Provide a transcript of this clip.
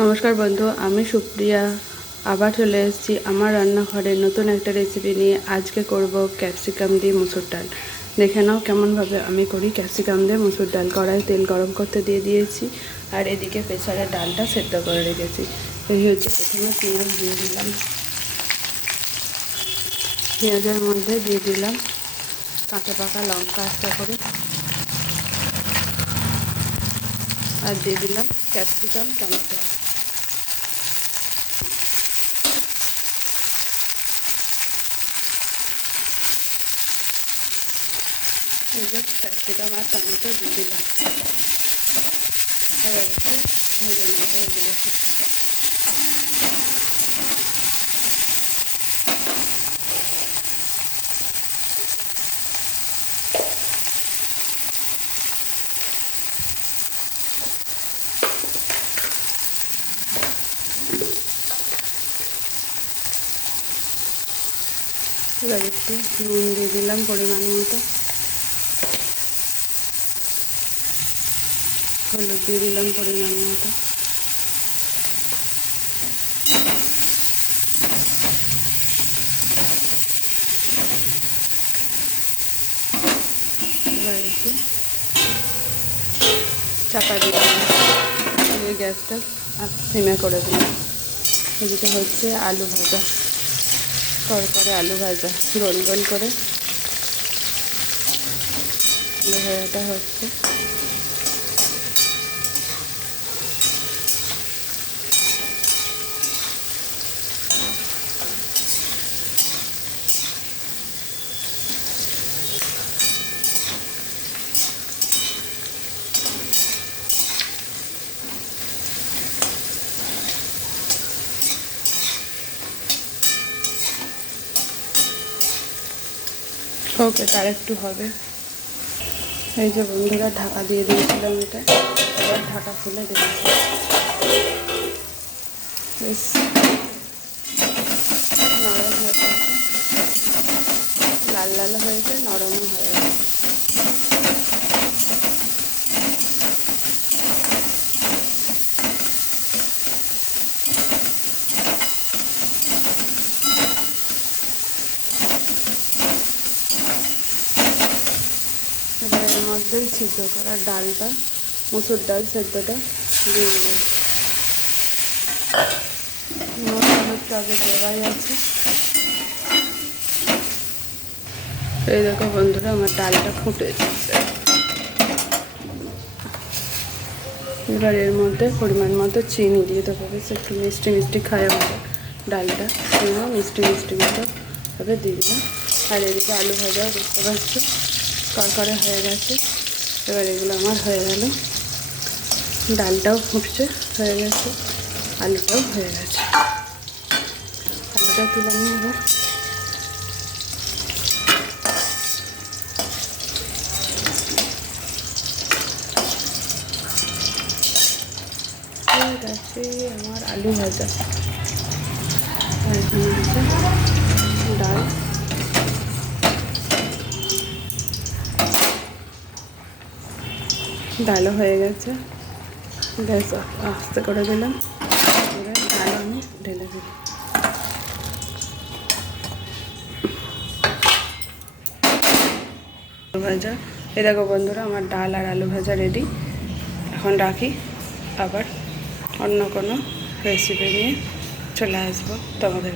নমস্কার বন্ধু, আমি সুপ্রিয়া আবার চলে এসেছি আমার রান্নাঘরে নতুন একটা রেসিপি নিয়ে। আজকে করব ক্যাপসিকাম দিয়ে মুসুর ডাল। দেখে নাও কেমনভাবে আমি করি ক্যাপসিকাম দিয়ে মুসুর ডাল। কড়াই তেল গরম করতে দিয়ে দিয়েছি, আর এদিকে প্রেসারে ডালটা সেদ্ধ করে রেখেছি। এই হচ্ছে প্রথমে পেঁয়াজ দিয়ে দিলাম, পেঁয়াজের মধ্যে দিয়ে দিলাম কাঁচা পাকা লঙ্কা একটা করে, আর দিয়ে দিলাম ক্যাপসিকাম টমেটো। এই যে ক্যাপসিকাম আর টমেটো দিয়ে দিলাম, এবার একটু ভেজে নেবো এগুলোকে। এবার একটু নুন দিয়ে দিলাম পরিমাণ মতো, হলুদ দিয়ে দিলাম পরিমাণ মতো, এবার একটু চাপা দিয়ে দিলাম, গ্যাসটা সিমে করে দিলাম। এদিকে হচ্ছে আলু ভাজা, করে আলু ভাজা গোল গোল করে আলু ভাজাটা হচ্ছে। ওকে, তার একটু হবে। এই যে বন্ধুরা, ঢাকা দিয়ে দিয়েছিলাম এটা, এবার ঢাকা খুলে দিয়েছি। বেশ নরম হয়ে গেছে, লাল লাল হয়েছে, নরমও হয়ে গেছে। এবার এর মধ্যেই সিদ্ধ করা ডালটা, মুসুর ডাল সেদ্ধটা দিয়ে দিলাম। মশলাটা আগে দেওয়াই আছে। এই দেখো বন্ধুরা, আমার ডালটা ফুটে যাচ্ছে। এবার এর মধ্যে পরিমাণ মতো চিনি দিয়ে দেবো, বেশ একটু মিষ্টি মিষ্টি খায় আমাদের ডালটা, মিষ্টি মিষ্টি মতো ভাবে দিয়ে দিলাম। আর এদিকে আলু ভাজাও দেখতে পাচ্ছি করকরে হয়ে গেছে। এবার এগুলো আমার হয়ে গেল, ডালটাও ফুটছে, হয়ে গেছে, আলুটাও হয়ে গেছে। আলুটা তুলে নিয়ে এবার হয়ে গেছে আমার আলু ভাজা। এখানে আছে ডাল, ডালও হয়ে গেছে। গ্যাস আস্তে করে দিলাম, এবার ডাল আমি ঢেলে দিলাম। আলু ভাজা, এ দেখো বন্ধুরা, আমার ডাল আর আলু ভাজা রেডি। এখন রাখি, আবার অন্য কোনো রেসিপি নিয়ে চলে আসবো তোমাদের।